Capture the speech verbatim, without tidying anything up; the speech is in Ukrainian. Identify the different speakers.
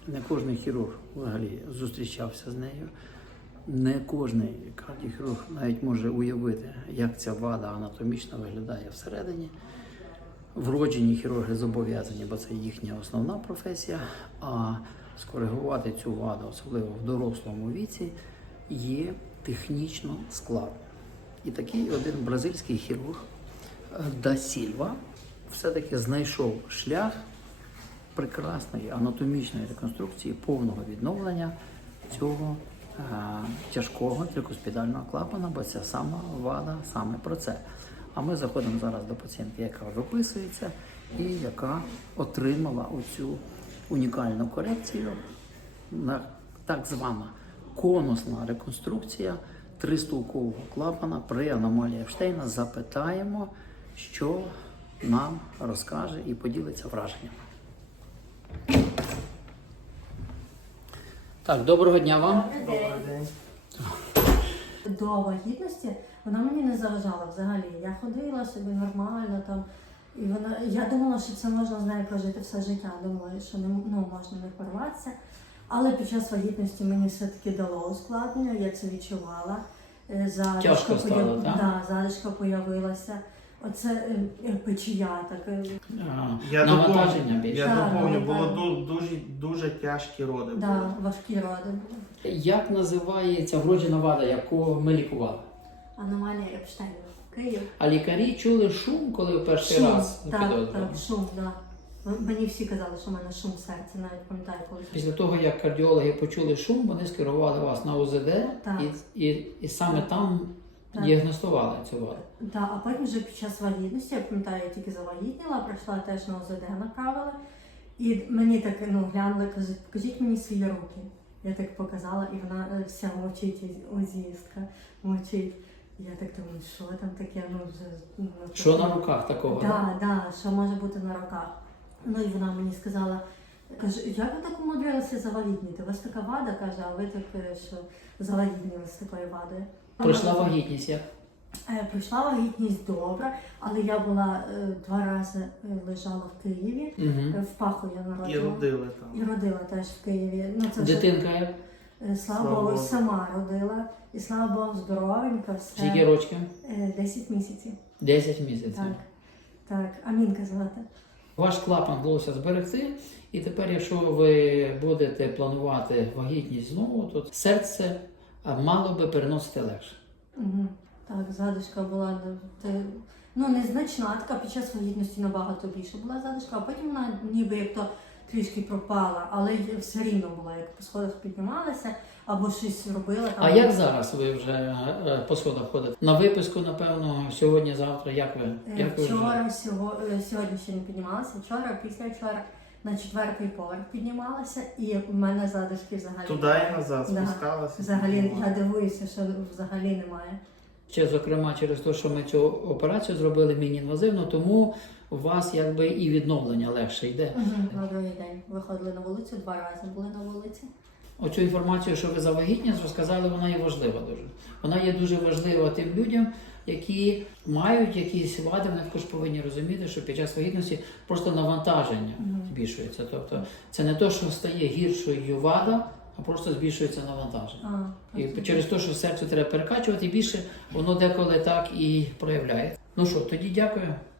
Speaker 1: Не кожен хірург взагалі зустрічався з нею. Не кожен кардіохірург навіть може уявити, як ця вада анатомічно виглядає всередині. Вроджені хірурги зобов'язані, бо це їхня основна професія, а скоригувати цю ваду, особливо в дорослому віці, є технічно складно. І такий один бразильський хірург Да Сільва все-таки знайшов шлях прекрасної анатомічної реконструкції, повного відновлення цього е, тяжкого трикуспідального клапана, бо ця сама вада саме про це. А ми заходимо зараз до пацієнтки, яка виписується і яка отримала оцю унікальну корекцію, так звана конусна реконструкція тристулкового клапана при аномалії Епштейна. Запитаємо, що нам розкаже і поділиться враженнями. Так, доброго дня вам.
Speaker 2: Добрий день. До вагітності вона мені не заважала взагалі. Я ходила собі нормально там. І вона, я думала, що це можна з нею прожити все життя. Думала, що не, ну, можна не порватися. Але під час вагітності мені все-таки дало ускладнення, я це відчувала.
Speaker 1: Тяжко
Speaker 2: появ...
Speaker 1: стало, так?
Speaker 2: Да, задишка появилася. Оце е, печія таке.
Speaker 1: Я навантаження більше.
Speaker 3: Я
Speaker 2: Так,
Speaker 3: доповню,
Speaker 2: так,
Speaker 3: було
Speaker 2: так.
Speaker 3: ду- дуже, дуже тяжкі роди.
Speaker 2: Да,
Speaker 3: були.
Speaker 2: важкі роди були.
Speaker 1: Як називається вроджена вада, яку ми лікували?
Speaker 2: Аномалія Епштейна. Київ.
Speaker 1: А лікарі чули шум, коли в перший
Speaker 2: Шум,
Speaker 1: раз
Speaker 2: так,
Speaker 1: підозрювали?
Speaker 2: так, шум, так. Да. Мені всі казали, що в мене шум в серці, навіть пам'ятаю колись.
Speaker 1: Після того, як кардіологи почули шум, вони скерували вас на О З Д
Speaker 2: Так.
Speaker 1: і, і, і саме там
Speaker 2: Так.
Speaker 1: діагностували цю ваду.
Speaker 2: Да, а потім вже під час вагітності, я пам'ятаю, я тільки завагітніла, прийшла теж на О З Д направили. І мені так ну, глянули, кажуть, покажіть мені свої руки. Я так показала, і вона е, вся мовчить, узістка, мовчить. Я так думаю, що там таке, ну вже... Ну,
Speaker 1: Що на руках такого?
Speaker 2: Так, да, да, що може бути на руках. Ну і вона мені сказала, каже, як ви так умудрилися завагітніти? У вас така вада, каже, а ви так, е, що завагітніли з такою вадою.
Speaker 1: Пройшла вагітність як?
Speaker 2: Е, Пройшла вагітність добре, але я була е, два рази е, лежала в Києві,
Speaker 1: Угу.
Speaker 2: е, в Паху я
Speaker 3: І
Speaker 2: народила.
Speaker 3: родили там.
Speaker 2: І родила теж в Києві. Ну, це вже,
Speaker 1: Дитинка як?
Speaker 2: е, слава
Speaker 3: Слава
Speaker 2: Богу,
Speaker 3: Богу.
Speaker 2: сама родила. І слава Богу, здоровенька, все.
Speaker 1: Скільки років?
Speaker 2: Е, десять місяців.
Speaker 1: десять місяців.
Speaker 2: Так, так. Амінка звати.
Speaker 1: Ваш клапан вдалося зберегти, і тепер, якщо ви будете планувати вагітність знову, то серце а, мало би переносити легше.
Speaker 2: Угу. Так, задишка була ну, те- ну, незначна, така під час вагітності набагато більше була задишка, а потім вона ніби як то трішки пропала, але й все рівно була, як по сходах піднімалася або щось робила. Там,
Speaker 1: А як зараз ви вже е, по сходах ходите? На виписку, напевно, сьогодні-завтра, як ви?
Speaker 2: Е,
Speaker 1: Як ви вже?
Speaker 2: Вчора, сього, е, сьогодні ще не піднімалася, вчора, після вчора на четвертий поверх піднімалася, і в мене задишки взагалі.
Speaker 3: Туди і назад
Speaker 2: Да.
Speaker 3: спускалася.
Speaker 2: Взагалі, я дивуюся, що взагалі немає.
Speaker 1: Ще, зокрема, через те, що ми цю операцію зробили міні-інвазивно, тому у вас якби і відновлення легше йде.
Speaker 2: Угу. На другий день виходили на вулицю, два рази були на вулиці.
Speaker 1: Оцю інформацію, що ви за вагітність розказали, вона є важлива дуже. Вона є дуже важлива тим людям, які мають якісь вади, вони також повинні розуміти, що під час вагітності просто навантаження збільшується. Тобто це не те, що стає гіршою вада, а просто збільшується навантаження.
Speaker 2: А,
Speaker 1: І через те, що серце треба перекачувати більше, воно деколи так і проявляється. Ну що, тоді дякую.